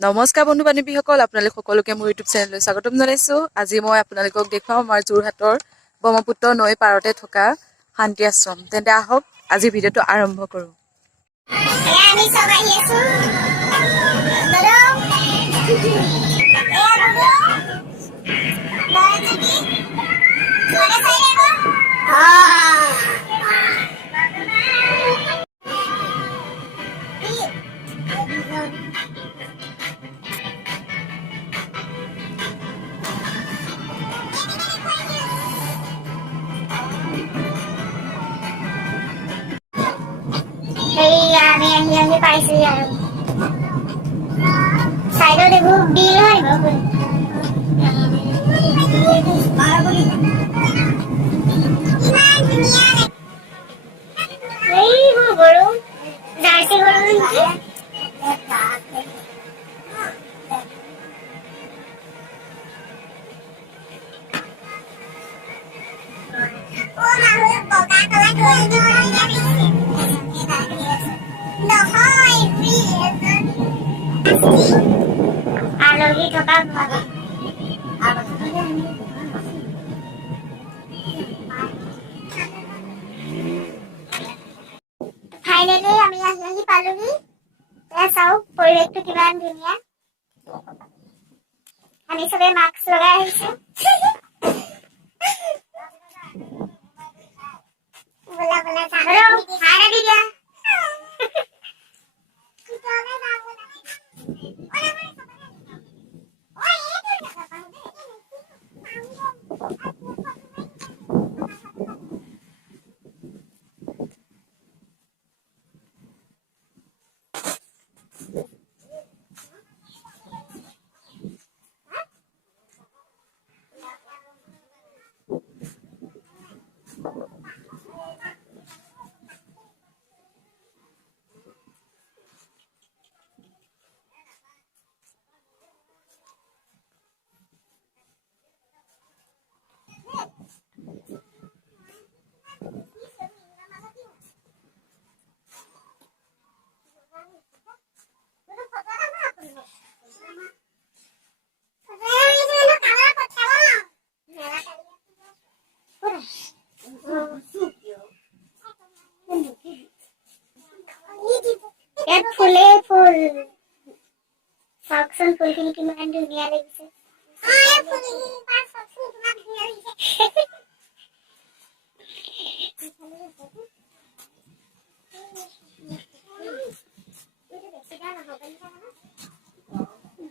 নমস্কাৰ বন্ধু বান্ধৱীসকল, আপোনালোক সকলোকে মোৰ ইউটিউব চেনেললৈ স্বাগতম জনাইছোঁ। আজি মই আপোনালোকক দেখুৱাম আমাৰ যোৰহাটৰ ব্ৰহ্মপুত্ৰ নৈ পাৰতে থকা শান্তি আশ্ৰম। তেন্তে আহক আজি ভিডিঅ'টো আৰম্ভ কৰোঁ। আমি পাইছো আৰু চাইডত এইবোৰ বিল হয় এইবোৰ গৰু জাৰ্চি গৰু নেকি আলহী থকা ঘৰ ফাইনেলি আমি আহি পালোহি। চাওক পৰিৱেশটো কিমান ধুনীয়া। আমি চবে মাস্ক লগাই আহিছো। बोला बोला हेलो हाय दिया यार फुले फुल साक्षन फुल की किमान दुनिया লাগিছে আয় ফুল কি পাঁচ সাক্ষন কিমান দুনিয়া লাগিছে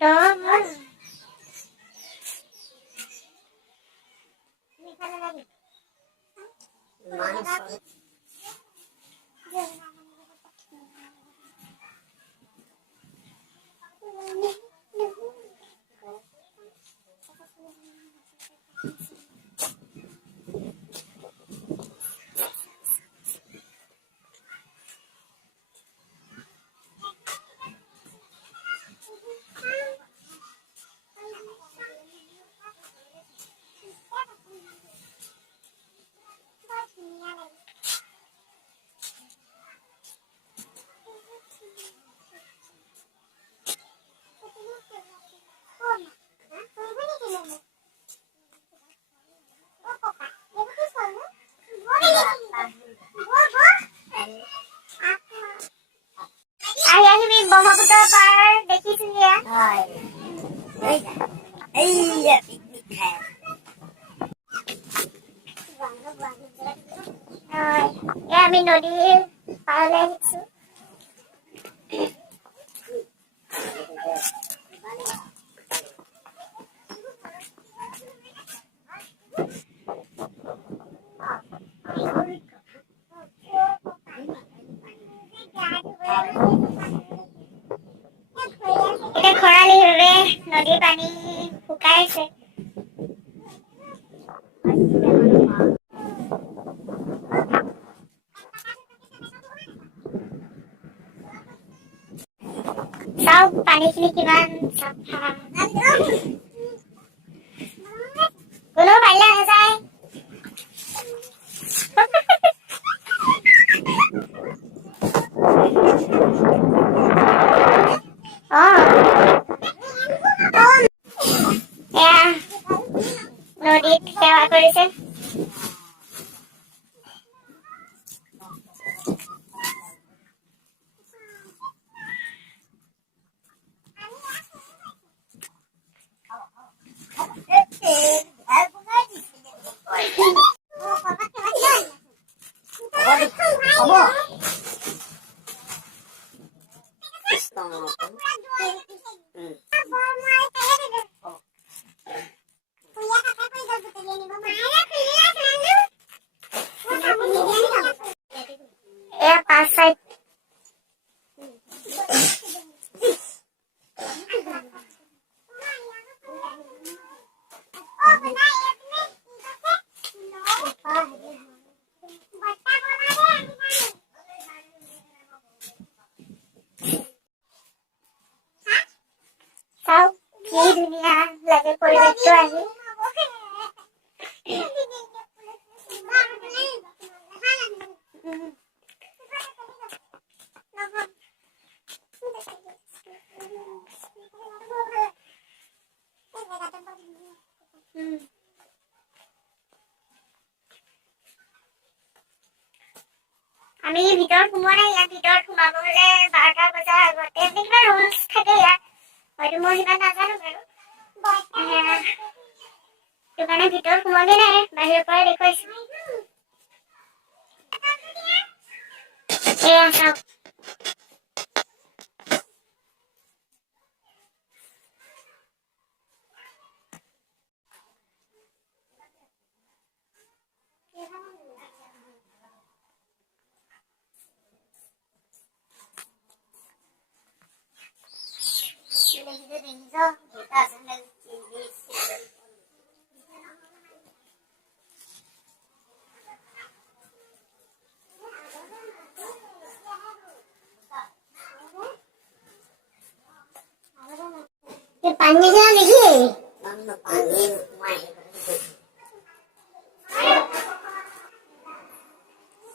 দম নিকালে লাগে ব্রহ্মপুত্র পার দেখিছো আমি নদীর পাড়ে আহিছো এটা খৰালি ভাবে নদীৰ পানী শুকাইছে। চাওক পানীখিনি কিমান চাফা। কোনো পাৰিলে নাযায়। কৰিছে। এয়া 5 সাইড চাও কি ধুনীয়া লাগে পৰিৱেশটো আহি। আমি ভিতৰত সোমোৱা নাই। ইয়াত ভিতৰত সোমাব হলে 12টা বজাৰ আগতে কিবা ৰুলছ থাকে ইয়াত, হয়তো মই সিমান নাজানো বাৰু। সেইটো কাৰণে ভিতৰত সোমোৱাগে নাই, বাহিৰৰ পৰাই দেখুৱাইছো। এয়া চাওক, পানী দেখি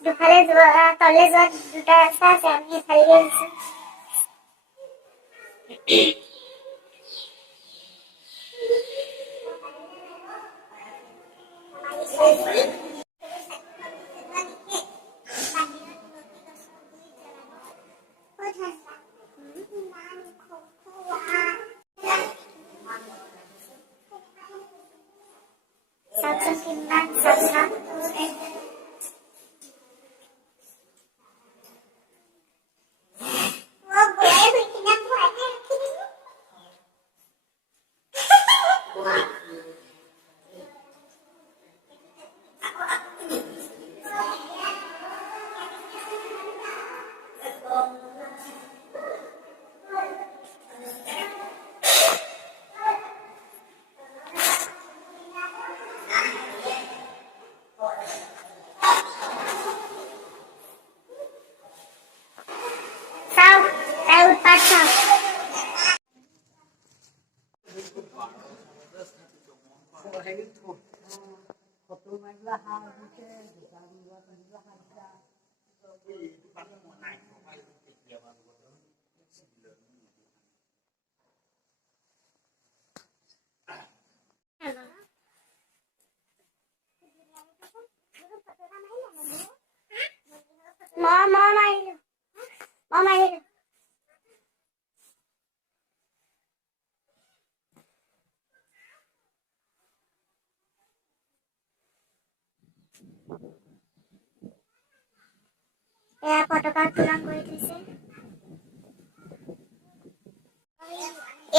দুফালে যোৱা তলে যোৱা দুটা ৰাস্তা আছে, আমি এফালে আহিছো। চাওকচোন কিমান চাফা। চাওক তাই উৎপাত চাওক। মই মাৰিলো। এয়া পতাকা উত্তোলন কৰি থৈছে।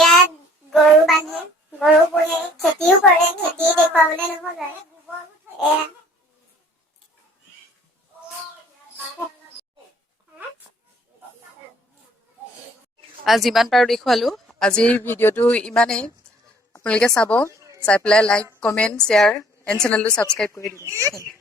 ইয়াত গৰু বান্ধে, গৰু পোহে, খেতিও কৰে। খেতি দেখুৱাবলৈ নহ'ল আৰু এয়া আজি যিমান পাৰো দেখুৱালো। আজিৰ ভিডিঅ'টো ইমানেই। আপোনালোকে চাব, চাই পেলাই লাইক, কমেণ্ট, শ্বেয়াৰ এণ্ড চেনেলটো ছাবস্ক্ৰাইব কৰি দিব।